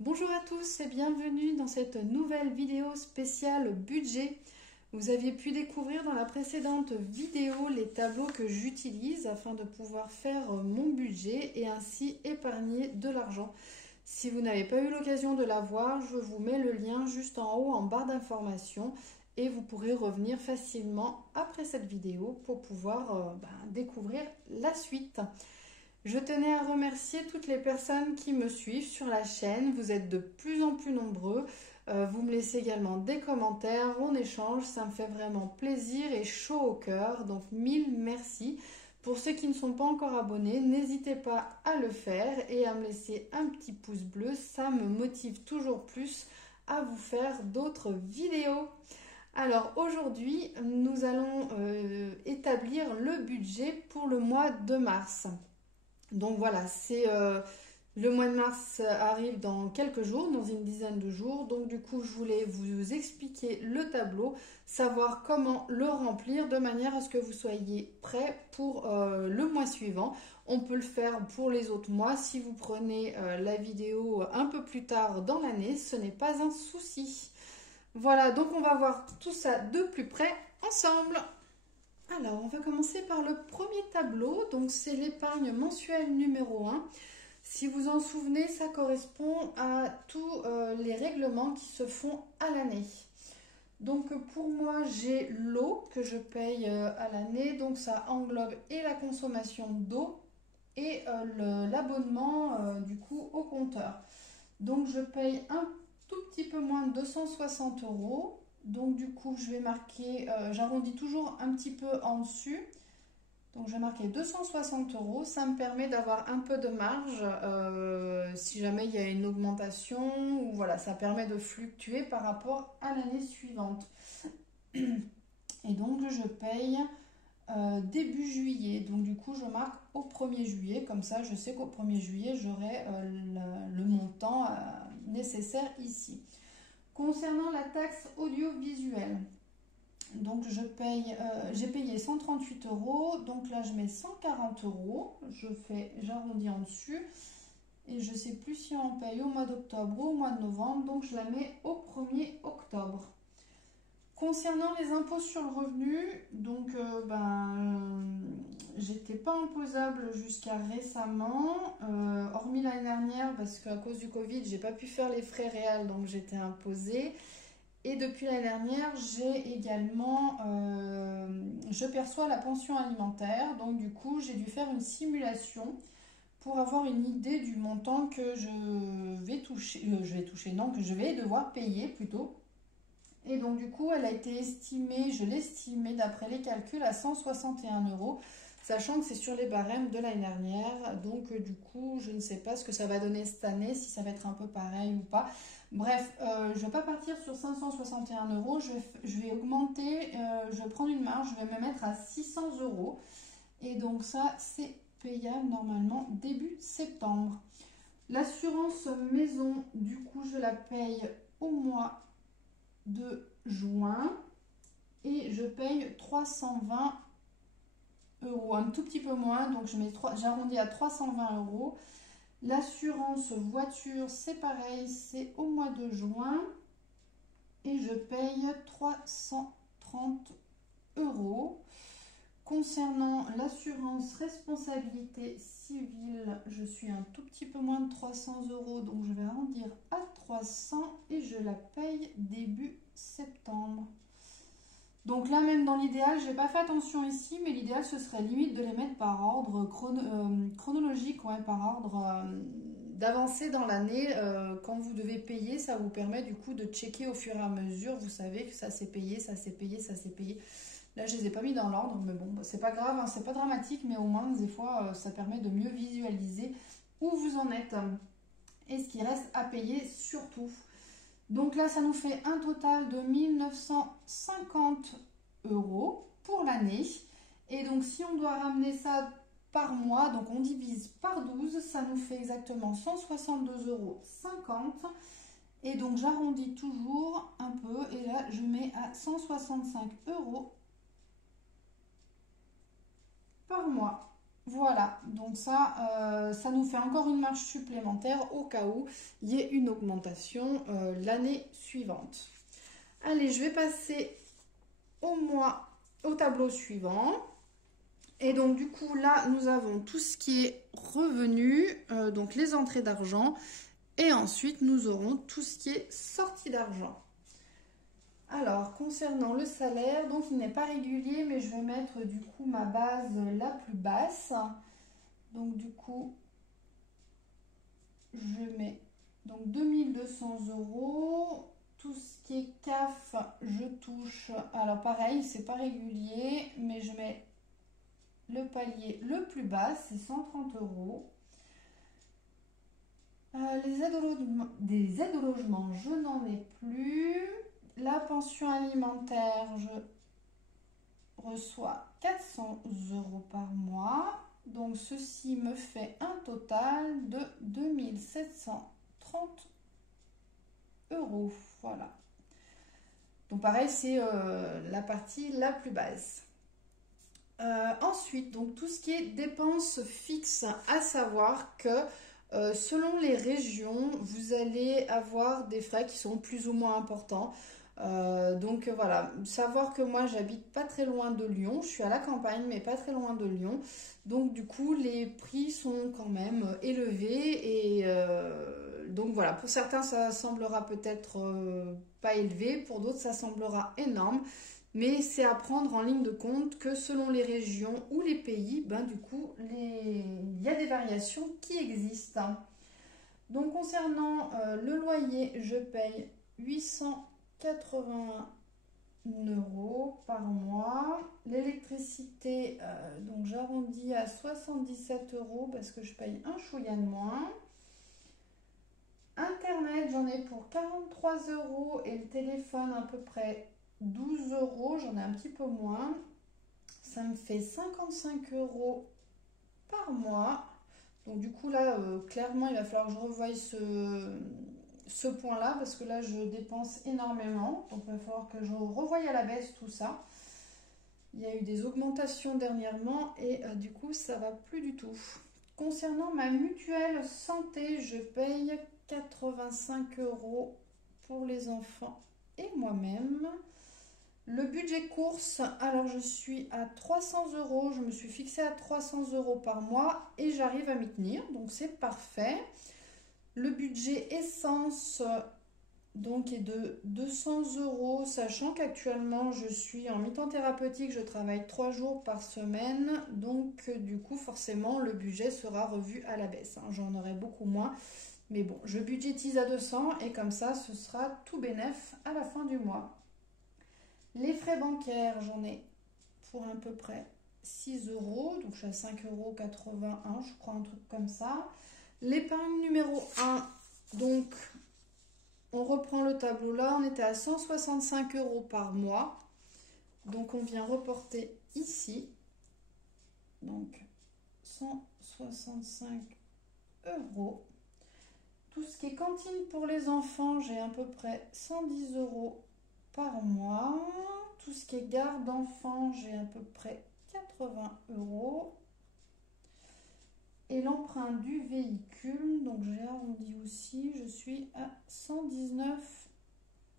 Bonjour à tous et bienvenue dans cette nouvelle vidéo spéciale budget. Vous aviez pu découvrir dans la précédente vidéo les tableaux que j'utilise afin de pouvoir faire mon budget et ainsi épargner de l'argent. Si vous n'avez pas eu l'occasion de la voir, je vous mets le lien juste en haut en barre d'informations et vous pourrez revenir facilement après cette vidéo pour pouvoir découvrir la suite. Je tenais à remercier toutes les personnes qui me suivent sur la chaîne. Vous êtes de plus en plus nombreux. Vous me laissez également des commentaires, on échange. Ça me fait vraiment plaisir et chaud au cœur. Donc, mille merci. Pour ceux qui ne sont pas encore abonnés, n'hésitez pas à le faire et à me laisser un petit pouce bleu. Ça me motive toujours plus à vous faire d'autres vidéos. Alors aujourd'hui, nous allons établir le budget pour le mois de mars. Donc voilà, le mois de mars arrive dans quelques jours, dans une dizaine de jours. Donc du coup, je voulais vous expliquer le tableau, savoir comment le remplir de manière à ce que vous soyez prêts pour le mois suivant. On peut le faire pour les autres mois. Si vous prenez la vidéo un peu plus tard dans l'année, ce n'est pas un souci. Voilà, donc on va voir tout ça de plus près ensemble. Alors, on va commencer par le premier tableau. Donc, c'est l'épargne mensuelle numéro 1. Si vous en souvenez, ça correspond à tous les règlements qui se font à l'année. Donc, pour moi, j'ai l'eau que je paye à l'année. Donc, ça englobe et la consommation d'eau et l'abonnement du coup au compteur. Donc, je paye un tout petit peu moins de 260 €. Donc du coup, je vais marquer, j'arrondis toujours un petit peu en dessus. Donc je vais marquer 260 €. Ça me permet d'avoir un peu de marge si jamais il y a une augmentation. Ou voilà, ça permet de fluctuer par rapport à l'année suivante. Et donc je paye début juillet. Donc du coup, je marque au 1er juillet. Comme ça, je sais qu'au 1er juillet, j'aurai le montant nécessaire ici. Concernant la taxe audiovisuelle, donc j'ai payé 138 €, donc là je mets 140 €, j'arrondis en dessus, et je ne sais plus si on paye au mois d'octobre ou au mois de novembre, donc je la mets au 1er octobre. Concernant les impôts sur le revenu, donc j'étais pas imposable jusqu'à récemment, hormis l'année dernière parce qu'à cause du Covid, j'ai pas pu faire les frais réels, donc j'étais imposée. Et depuis l'année dernière, j'ai également, je perçois la pension alimentaire, donc du coup, j'ai dû faire une simulation pour avoir une idée du montant que je vais toucher, que je vais devoir payer plutôt. Et donc du coup, elle a été estimée, je l'ai estimée d'après les calculs à 161 €, sachant que c'est sur les barèmes de l'année dernière. Donc du coup, je ne sais pas ce que ça va donner cette année, si ça va être un peu pareil ou pas. Bref, je ne vais pas partir sur 561 €, je vais augmenter, je vais prendre une marge, je vais me mettre à 600 €. Et donc ça, c'est payable normalement début septembre. L'assurance maison, du coup, je la paye au mois de juin et je paye 320 €, un tout petit peu moins, donc j'arrondis à 320 €. L'assurance voiture, c'est pareil, c'est au mois de juin et je paye 330 €. Concernant l'assurance responsabilité civile, je suis un tout petit peu moins de 300 €, donc je vais arrondir à 300 et je la paye début septembre. Donc là, même dans l'idéal, je n'ai pas fait attention ici, mais l'idéal, ce serait limite de les mettre par ordre chronologique, ouais, par ordre d'avancée dans l'année. Quand vous devez payer, ça vous permet du coup de checker au fur et à mesure. Vous savez que ça s'est payé, ça s'est payé, ça s'est payé. Là, je ne les ai pas mis dans l'ordre, mais bon, c'est pas grave, hein, c'est pas dramatique, mais au moins, des fois, ça permet de mieux visualiser où vous en êtes et ce qui reste à payer surtout. Donc là, ça nous fait un total de 1950 € pour l'année. Et donc, si on doit ramener ça par mois, donc on divise par 12, ça nous fait exactement 162,50 €. Et donc, j'arrondis toujours un peu. Et là, je mets à 165 € par mois. Voilà, donc ça nous fait encore une marge supplémentaire au cas où il y ait une augmentation l'année suivante. Allez, je vais passer au tableau suivant. Et donc du coup là, nous avons tout ce qui est revenu, donc les entrées d'argent. Et ensuite, nous aurons tout ce qui est sortie d'argent. Alors, concernant le salaire, donc il n'est pas régulier, mais je vais mettre du coup ma base la plus basse. Donc du coup, je mets donc 2200 euros. Tout ce qui est CAF, je touche. Alors pareil, c'est pas régulier, mais je mets le palier le plus bas, c'est 130 euros. Des aides au logement, je n'en ai plus. La pension alimentaire, je reçois 400 euros par mois. Donc ceci me fait un total de 2730 euros. Voilà. Donc pareil, c'est la partie la plus basse. Ensuite, donc tout ce qui est dépenses fixes, à savoir que selon les régions, vous allez avoir des frais qui sont plus ou moins importants. Donc voilà, savoir que moi j'habite pas très loin de Lyon, je suis à la campagne mais pas très loin de Lyon, donc du coup les prix sont quand même élevés et donc voilà, pour certains ça semblera peut-être pas élevé, pour d'autres ça semblera énorme, mais c'est à prendre en ligne de compte que selon les régions ou les pays, ben du coup il y a des variations qui existent. Donc concernant le loyer, je paye 880 euros par mois. L'électricité, donc j'arrondis à 77 euros parce que je paye un chouïa de moins. Internet, j'en ai pour 43 euros et le téléphone à peu près 12 euros, j'en ai un petit peu moins. Ça me fait 55 euros par mois. Donc du coup là, clairement, il va falloir que je revoie ce point-là parce que là, je dépense énormément. Donc il va falloir que je revoie à la baisse tout ça. Il y a eu des augmentations dernièrement et du coup, ça va plus du tout. Concernant ma mutuelle santé, je paye 85 euros pour les enfants et moi-même. Le budget course, alors je suis à 300 euros, je me suis fixée à 300 euros par mois et j'arrive à m'y tenir, donc c'est parfait. Le budget essence donc est de 200 euros, sachant qu'actuellement je suis en mi-temps thérapeutique, je travaille 3 jours par semaine, donc du coup forcément le budget sera revu à la baisse, hein. J'en aurai beaucoup moins, mais bon, je budgétise à 200 et comme ça ce sera tout bénef à la fin du mois. Les frais bancaires, j'en ai pour à peu près 6 euros, donc je suis à 5,81 euros, je crois, un truc comme ça. L'épargne numéro 1, donc on reprend le tableau là, on était à 165 euros par mois. Donc on vient reporter ici. Donc 165 euros. Tout ce qui est cantine pour les enfants, j'ai à peu près 110 euros par mois. Tout ce qui est garde d'enfants, j'ai à peu près 80 euros. Et l'emprunt du véhicule, donc j'ai arrondi aussi, je suis à 119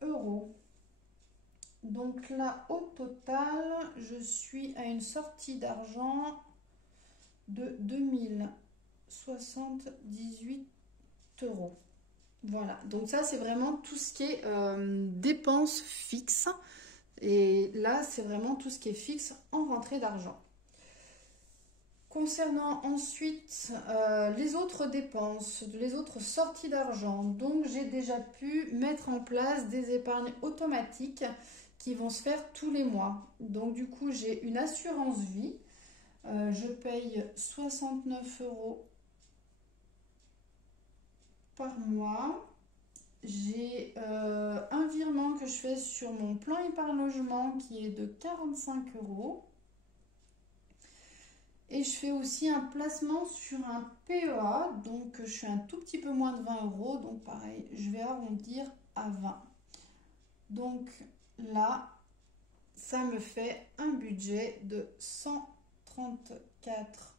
euros. Donc là, au total, je suis à une sortie d'argent de 2078 euros. Voilà, donc ça c'est vraiment tout ce qui est dépenses fixes. Et là, c'est vraiment tout ce qui est fixe en rentrée d'argent. Concernant ensuite les autres dépenses, les autres sorties d'argent, donc j'ai déjà pu mettre en place des épargnes automatiques qui vont se faire tous les mois. Donc du coup, j'ai une assurance vie. Je paye 69 euros par mois. J'ai un virement que je fais sur mon plan épargne logement qui est de 45 euros. Et je fais aussi un placement sur un PEA, donc je suis un tout petit peu moins de 20 euros, donc pareil, je vais arrondir à 20. Donc là, ça me fait un budget de 134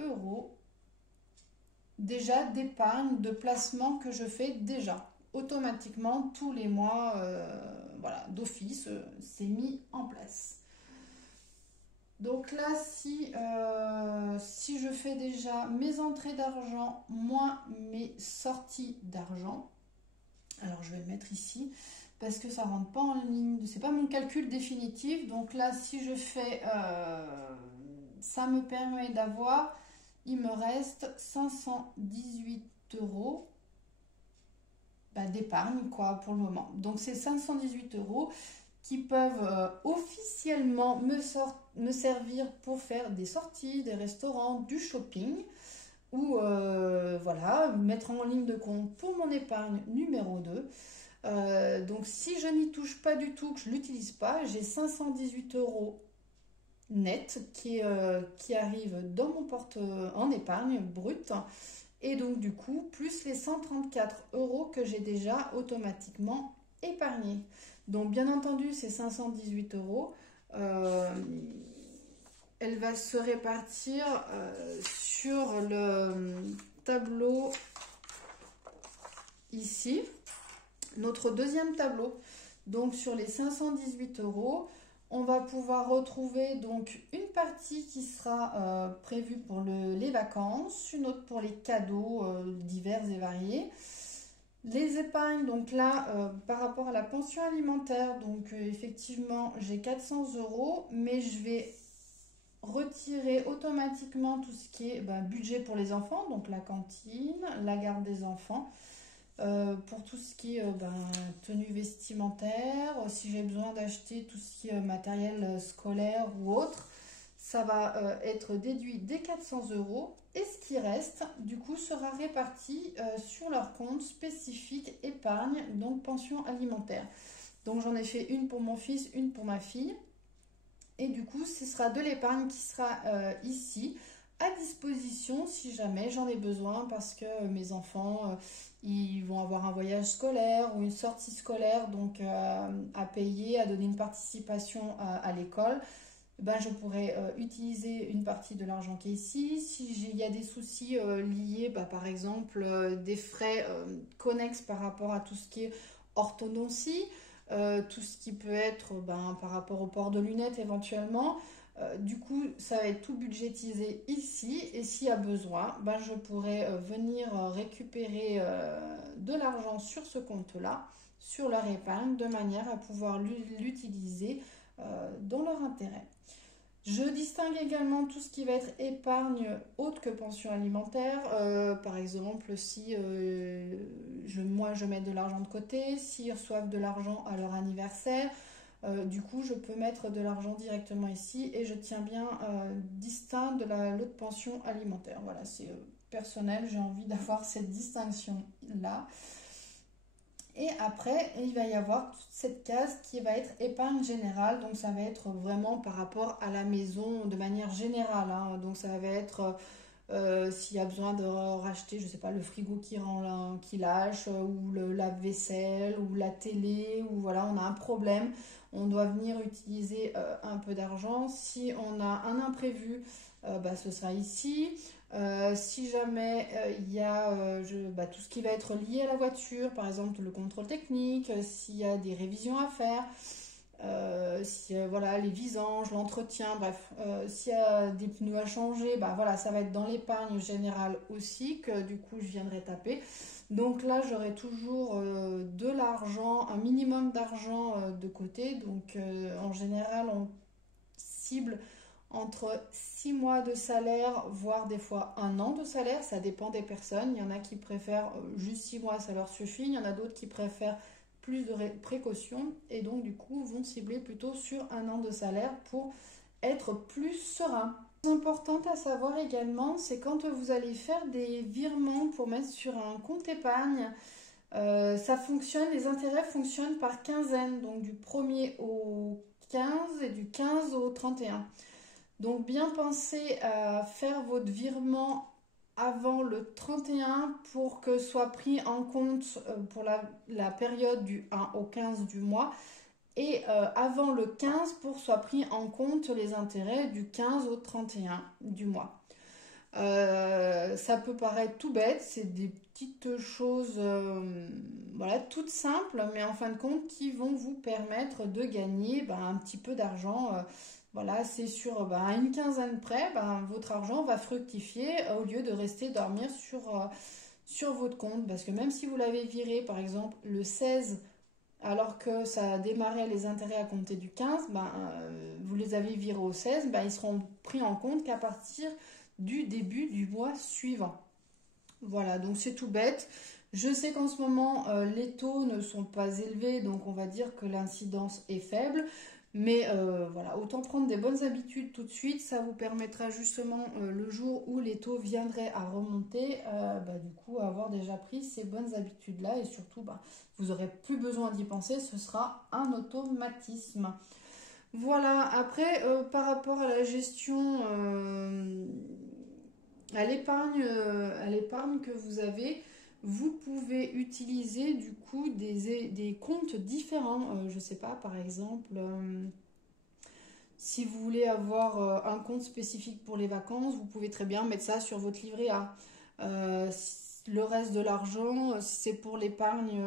euros déjà d'épargne, de placement que je fais déjà automatiquement tous les mois, voilà, d'office, c'est mis en place. Donc là, si je fais déjà mes entrées d'argent moins mes sorties d'argent, alors je vais le mettre ici parce que ça rentre pas en ligne, c'est pas mon calcul définitif. Donc là, si je fais, ça me permet d'avoir, il me reste 518 euros d'épargne quoi pour le moment. Donc c'est 518 euros qui peuvent officiellement me servir pour faire des sorties, des restaurants, du shopping ou voilà, mettre en ligne de compte pour mon épargne numéro 2. Donc si je n'y touche pas du tout, que je ne l'utilise pas, j'ai 518 euros net qui arrivent dans mon porte en épargne brute. Et donc du coup, plus les 134 euros que j'ai déjà automatiquement épargnés. Donc bien entendu, ces 518 euros, elle va se répartir sur le tableau ici, notre deuxième tableau. Donc sur les 518 euros, on va pouvoir retrouver donc une partie qui sera prévue pour les vacances, une autre pour les cadeaux divers et variés. Les épargnes, donc là, par rapport à la pension alimentaire, donc effectivement, j'ai 400 euros, mais je vais retirer automatiquement tout ce qui est budget pour les enfants, donc la cantine, la garde des enfants, pour tout ce qui est tenue vestimentaire, si j'ai besoin d'acheter tout ce qui est matériel scolaire ou autre, ça va être déduit des 400 euros. Et ce qui reste, du coup, sera réparti sur leur compte spécifique épargne, donc pension alimentaire. Donc j'en ai fait une pour mon fils, une pour ma fille. Et du coup, ce sera de l'épargne qui sera ici, à disposition si jamais j'en ai besoin parce que mes enfants, ils vont avoir un voyage scolaire ou une sortie scolaire, donc à payer, à donner une participation à l'école. Je pourrais utiliser une partie de l'argent qui est ici. Il y a des soucis liés, par exemple, des frais connexes par rapport à tout ce qui est orthodontie, tout ce qui peut être par rapport au port de lunettes éventuellement. Du coup, ça va être tout budgétisé ici. Et s'il y a besoin, je pourrais venir récupérer de l'argent sur ce compte-là, sur leur épargne, de manière à pouvoir l'utiliser dans leur intérêt. Je distingue également tout ce qui va être épargne autre que pension alimentaire. Par exemple, si moi je mets de l'argent de côté, s'ils reçoivent de l'argent à leur anniversaire, du coup je peux mettre de l'argent directement ici et je tiens bien distinct de l'autre pension alimentaire. Voilà, c'est personnel, j'ai envie d'avoir cette distinction-là. Et après, il va y avoir toute cette case qui va être épargne générale. Donc, ça va être vraiment par rapport à la maison de manière générale. Hein. Donc, ça va être s'il y a besoin de racheter, je ne sais pas, le frigo qui lâche, ou le lave-vaisselle, ou la télé, ou voilà, on a un problème. On doit venir utiliser un peu d'argent. Si on a un imprévu, ce sera ici. Si jamais il y a tout ce qui va être lié à la voiture, par exemple le contrôle technique, s'il y a des révisions à faire, les visanges, l'entretien, bref, s'il y a des pneus à changer, ça va être dans l'épargne générale aussi que du coup je viendrai taper. Donc là j'aurai toujours de l'argent, un minimum d'argent de côté. Donc en général on cible entre 6 mois de salaire, voire des fois 1 an de salaire, ça dépend des personnes. Il y en a qui préfèrent juste 6 mois, ça leur suffit. Il y en a d'autres qui préfèrent plus de précautions et donc du coup vont cibler plutôt sur 1 an de salaire pour être plus serein. Importante à savoir également, c'est quand vous allez faire des virements pour mettre sur un compte épargne, ça fonctionne, les intérêts fonctionnent par quinzaine, donc du 1er au 15 et du 15 au 31. Donc bien pensez à faire votre virement avant le 31 pour que soit pris en compte pour la période du 1 au 15 du mois et avant le 15 pour soit pris en compte les intérêts du 15 au 31 du mois. Ça peut paraître tout bête, c'est des petites choses voilà, toutes simples, mais en fin de compte qui vont vous permettre de gagner un petit peu d'argent. Voilà, c'est sur à une quinzaine près, votre argent va fructifier au lieu de rester dormir sur votre compte. Parce que même si vous l'avez viré, par exemple, le 16 alors que ça a démarré les intérêts à compter du 15, vous les avez virés au 16, ils seront pris en compte qu'à partir du début du mois suivant. Voilà, donc c'est tout bête. Je sais qu'en ce moment, les taux ne sont pas élevés, donc on va dire que l'incidence est faible. Mais voilà, autant prendre des bonnes habitudes tout de suite, ça vous permettra justement le jour où les taux viendraient à remonter, du coup avoir déjà pris ces bonnes habitudes-là et surtout vous n'aurez plus besoin d'y penser, ce sera un automatisme. Voilà, après par rapport à la gestion, à l'épargne que vous avez, vous pouvez utiliser du coup des comptes différents. Je ne sais pas, par exemple, si vous voulez avoir un compte spécifique pour les vacances, vous pouvez très bien mettre ça sur votre livret A. Le reste de l'argent, si c'est pour l'épargne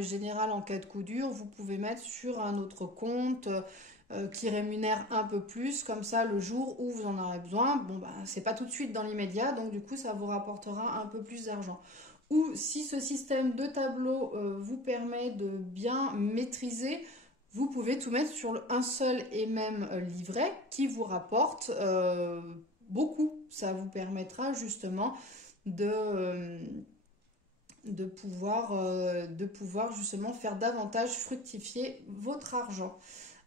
générale en cas de coup dur, vous pouvez mettre sur un autre compte qui rémunère un peu plus, comme ça le jour où vous en aurez besoin, c'est pas tout de suite dans l'immédiat, donc du coup ça vous rapportera un peu plus d'argent. Ou si ce système de tableau vous permet de bien maîtriser, vous pouvez tout mettre sur un seul et même livret qui vous rapporte beaucoup. Ça vous permettra justement de pouvoir justement faire davantage fructifier votre argent.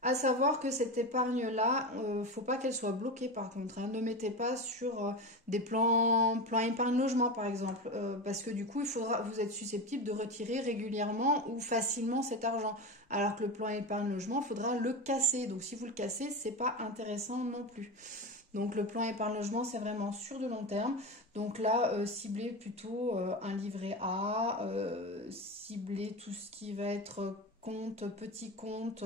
À savoir que cette épargne-là, faut pas qu'elle soit bloquée par contre. Ne mettez pas sur des plans épargne logement par exemple, parce que du coup, vous êtes susceptible de retirer régulièrement ou facilement cet argent. Alors que le plan épargne logement, il faudra le casser. Donc si vous le cassez, c'est pas intéressant non plus. Donc le plan épargne logement, c'est vraiment sur de long terme. Donc là, ciblez plutôt un livret A, ciblez tout ce qui va être compte, petit compte,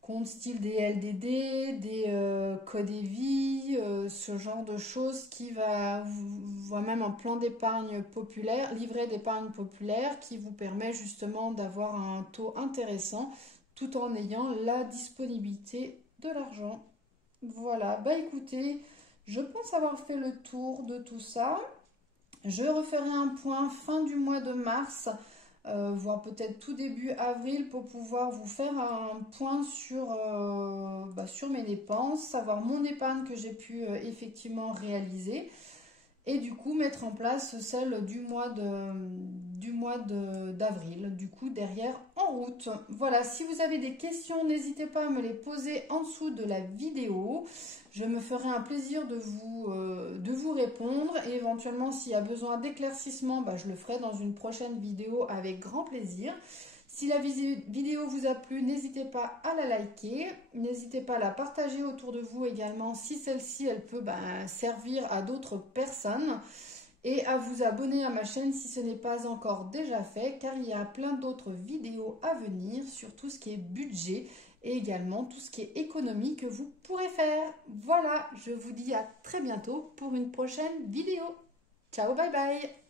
compte style des LDD, des Codévi, ce genre de choses qui voit même un plan d'épargne populaire, livret d'épargne populaire qui vous permet justement d'avoir un taux intéressant tout en ayant la disponibilité de l'argent. Voilà, écoutez, je pense avoir fait le tour de tout ça. Je referai un point fin du mois de mars, voire peut-être tout début avril pour pouvoir vous faire un point sur mes dépenses, savoir mon épargne que j'ai pu effectivement réaliser et du coup mettre en place celle d'avril, du coup derrière en route. Voilà, si vous avez des questions, n'hésitez pas à me les poser en dessous de la vidéo. Je me ferai un plaisir de vous répondre et éventuellement s'il y a besoin d'éclaircissement, je le ferai dans une prochaine vidéo avec grand plaisir. Si la vidéo vous a plu, n'hésitez pas à la liker, n'hésitez pas à la partager autour de vous également si celle-ci elle peut servir à d'autres personnes et à vous abonner à ma chaîne si ce n'est pas encore déjà fait car il y a plein d'autres vidéos à venir sur tout ce qui est budget et également tout ce qui est économie que vous pourrez faire. Voilà, je vous dis à très bientôt pour une prochaine vidéo. Ciao, bye bye!